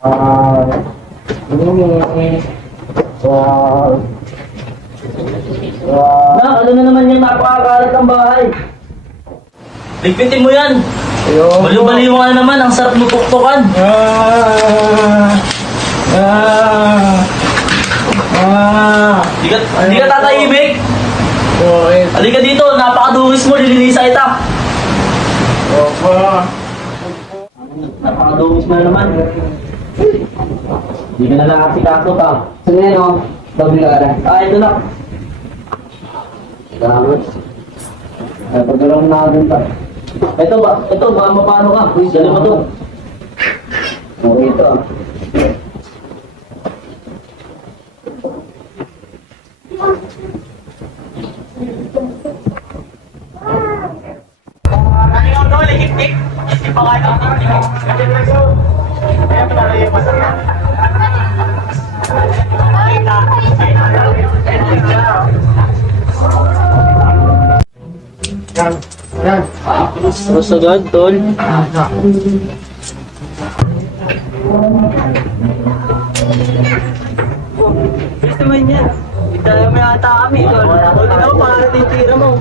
Ah, Ano na naman yung napakakalat ng bahay? Ligpitin mo yan! Baliw-baliw ka na naman, ang sarap mo tuktukan! Hindi ka tatahimik! Halika dito, napakadungis mo, lilinisan kita! Napakadungis mo na naman. Hindi ka na nakasikaso pa. Sige, no? Doble ka na. Ito na. Salamat. Ay, pagkaroon na natin pa. Ito ba, mapano ka? Dali mo to. Okay, ito. Ano yung to? Ligip-tip? Hindi pa kayo. Kaya pa na yung masarap. Yan. Terus agad, tol. Gusto naman yan. Dahil may ata kami, tol. Tol, ano, para titira mo.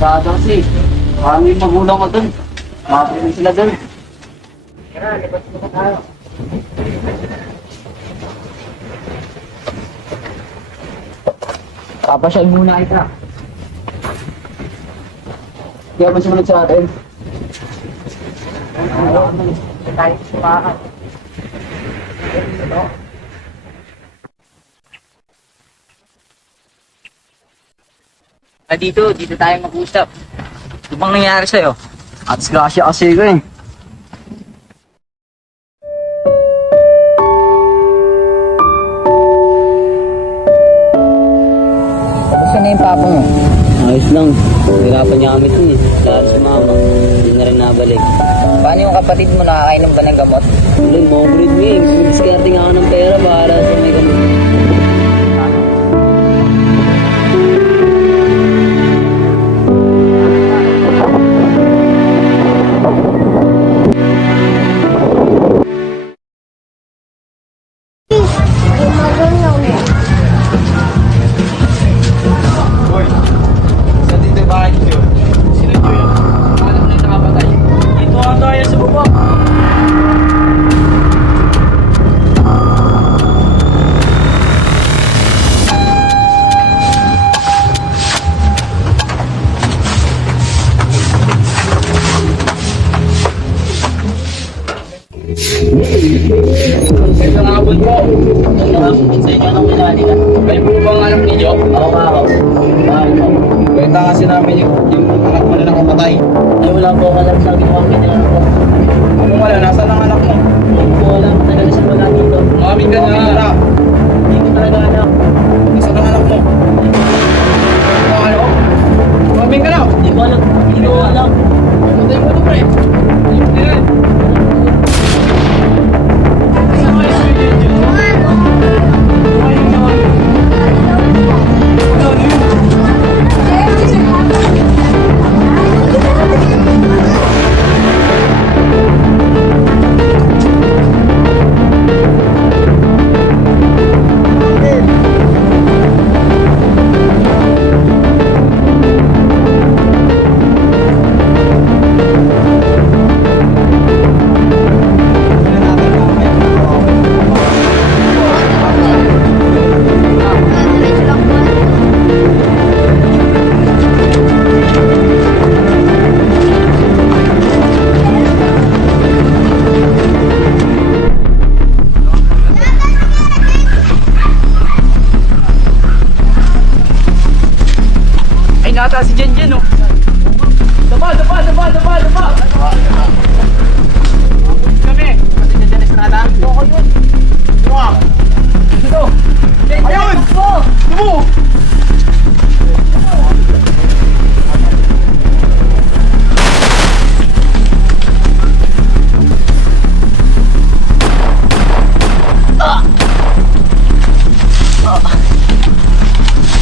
Sado kasi. Maraming magulang ko dun. Maraming sila dun. Tara, lipat mo tayo. Papasyal muna kita. Kaya ba sumunod sa atin? Tayo sa pakat. Dito tayo mag-usap. Ano bang nangyari sa'yo? At grasya kasi ko eh. Gusto na yung papa mo? Ayos lang. Hirapan niya kami dun eh. Lalo si mama. Hindi na rin nabalik. Paano yung kapatid mo, nakakainom ba ng gamot? Wala, mga breed mo eh. Diskarte nga ako ng pera para sa may gamot. Ito nga po po. Ito nga po sa inyo ng minali ka. Kayo po bang anak ninyo? Ako. Kwenta kasi namin yung anak mo na nakapatay. wala po ako alam sa ginawa nila. Kung wala, nasa ang anak mo? Hindi ko alam, tagal na siya wala dito. Mami ka na. Hindi ko talaga alam. Nasa ang anak mo? Ano? Mami ka na. Hindi ko alam. Hindi ko alam. Patay mo ito, pre. Yan. Ay, nata si Jen Jen, oh. Daba! Kami. Kasi Jen Jen Estrada. Ito yun. Ito. Ayun! Tumo!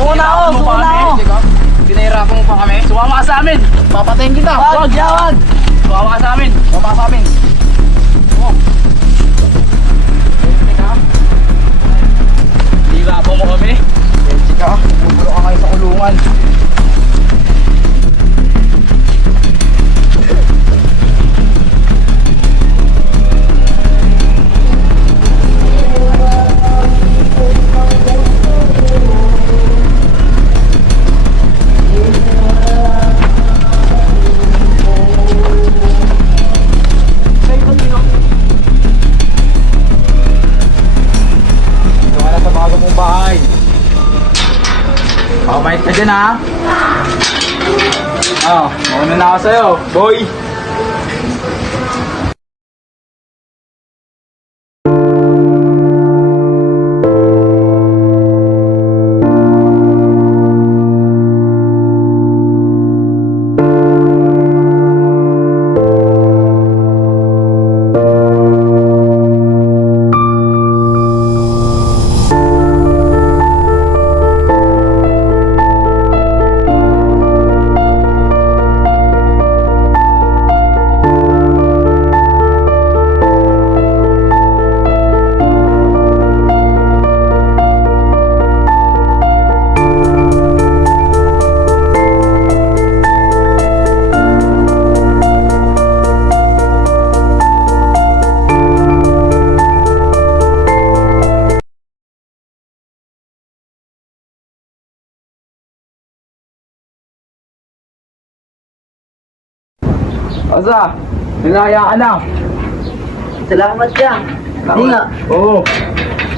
Sumuna ako! Pinahirapan mo pa kami. Sumama ka sa amin. Papatayin kita. Wag! Sumama ka sa amin. Oh. Hirapan mo kami. Benji ka. Buburo ka kayo sa kulungan. Makabait ka dyan, ha? Mauna na ako sa'yo, boy! Asa? Nilaya ka na. Salamat ka. Hindi nga. Oo.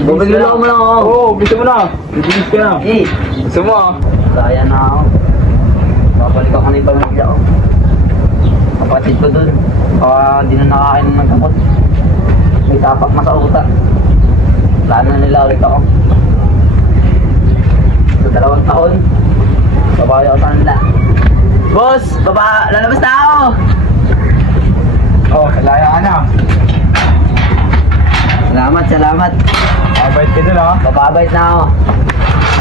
Bibigyan mo lang ako. Oo, gusto mo na. Bibilis ka na. Eh, Gusto mo, ah. kaya na ako. Babalik ako na yung pamilya ko. Kapatid ko dun. Di na nakakain ng kapot. May tapak na sa utak. Plano na nila ulit ako. Sa 2 taon, babawi ako sa kanila. Boss, lalabas na ako! Nilaya ka na. Salamat. Mabait ka dun, ha? Papabait na ako.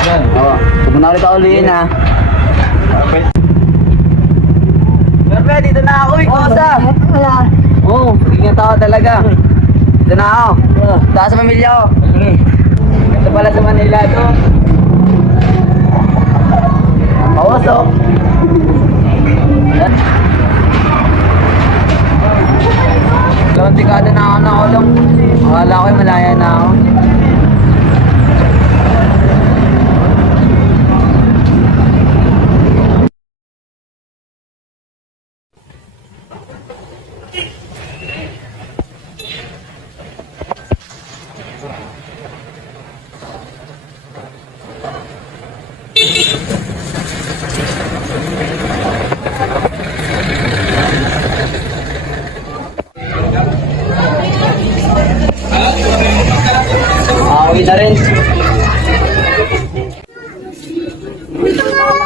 Ayan. Huwag mo na ulit ako ulihin, ha? Mabait. Merve, dito na ako, Kosa! Ingat ako talaga. Dito na ako. Taas sa pamilya ko. Ito pala sa Manila to. Bawas, oh. Dalawang dekada na ako nakulong. Akala ko'y malaya na ako.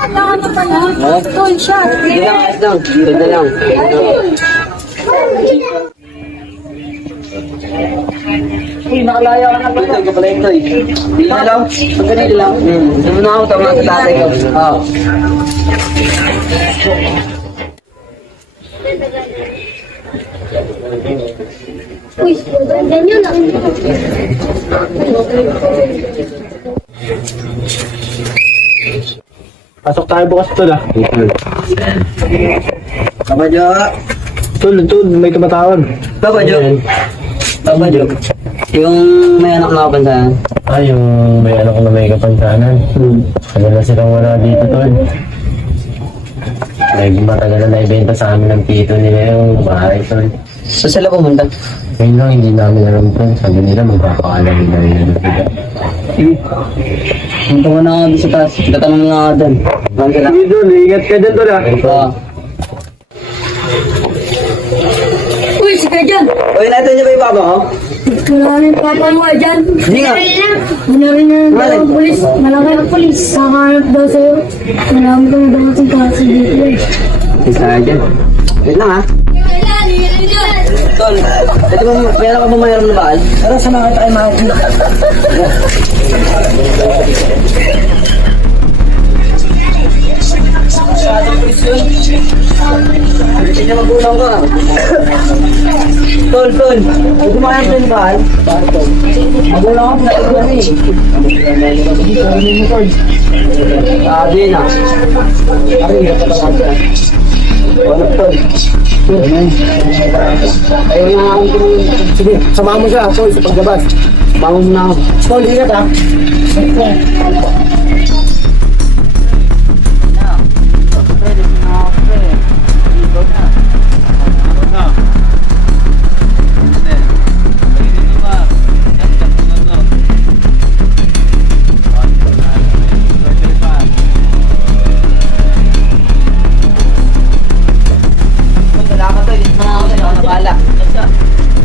Tama pala. Tol siya. Sige lang, ayos lang. Ganda lang. Uy, nakalaya ka na ba? Ito, kapala ito eh. Hindi na lang. Ang ganito lang. Gusto mo na ako, tama sa tatay ko. Oo. Uy, ganyan lang. Pasok tayo bukas tol ah. Papa Jo. Tol, may tumatawag. Papa Jo. Papa Jo. Yung may anak na kapansanan. Yung may anak na may kapansanan. Ano na silang wala dito, tol. Matagal na naibenta sa amin ng tito nila yung bahay, tol. So sila pumunta? Ngayon lang, hindi namin alam, tol. Sabi nila, magpapaalam nila yun. Sige. Punta ko na ako doon sa taas. Tatanong na ako doon. Mahal ka na. Sige tol, ingat ka dyan tol ah. Oo. Uy, sige dyan. Uy, natin niyo ba yung papa ko? Wala rin papa mo dyan. Hindi nga. Wala rin na daw ang polis. Malaki ang polis. Kakahanap daw sa'yo. Marami kang dating kaso dito eh. Isa dyan. Wait lang ha. Tol, ito ba, meron ka ba mayroon na baal? Tara, sama kita kay Maki. Hindi niya magulang ka. Tol, ito mayroon na baal? Magulang ka, pinatulan eh. Sabi na. Wala tol. Ayaw nga akong tumulong. Sige, samahan mo siya tol sa paglabas. Bangon na ako. Tol, ingat ah.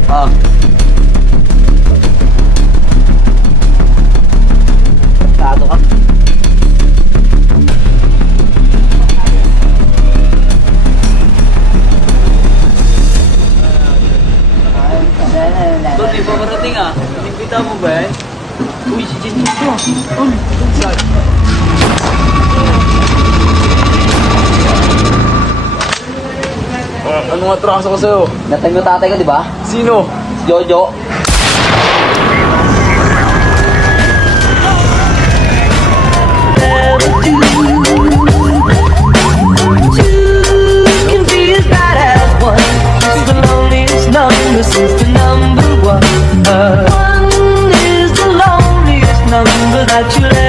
Oh. Tato ka. Tol, di pa marating ah. Nagpita mo ba yan? Uy, si Jin dito. Ano nga traso ko sa'yo? Natay mo tatay ko, di ba? Sino? Jojo. Can be as bad as one. It's the loneliest number since the number one. One is the loneliest number that you'll